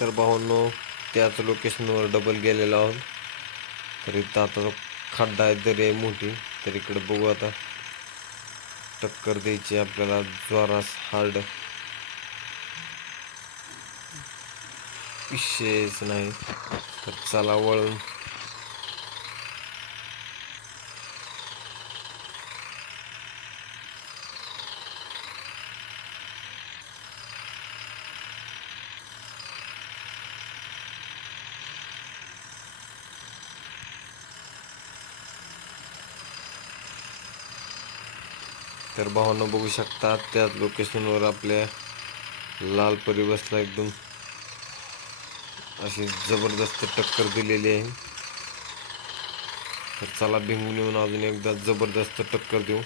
तर भावांनो त्याच लोकेशनवर डबल गेलेलो आहोत. तर इथं आता खड्डा आहे दरी आहे मोठी. तर इकडं बघू आता. टक्कर द्यायची आपल्याला. ज्वारास हार्ड विशेष नाही. तर चला वळून. तर भावांना बघू शकता त्याच लोकेशनवर आपल्या लाल परी एकदम अशी जबरदस्त टक्कर दिलेली आहे. तर चला भिंगून येऊन अजून एकदा जबरदस्त टक्कर देऊ.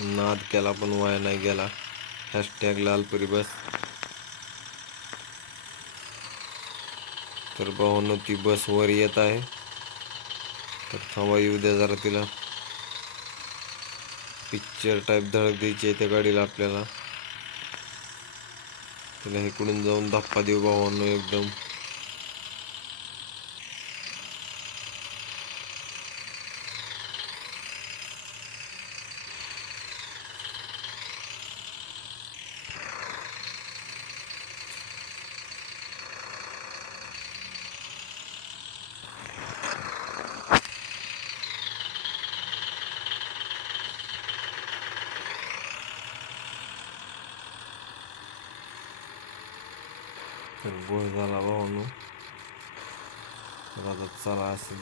नाद केला पण वाया नाही गेला. हॅशटॅग लाल परिबस तर भावांनो ती बस वर येत आहे. तर थांबा येऊ द्या जरा तिला. पिक्चर टाईप धडक द्यायची आहे त्या गाडीला आपल्याला. तिला इकडून जाऊन धप्पा देऊ भावांनो एकदम. तर गोळ झाला भावांनो तर आता चला असेल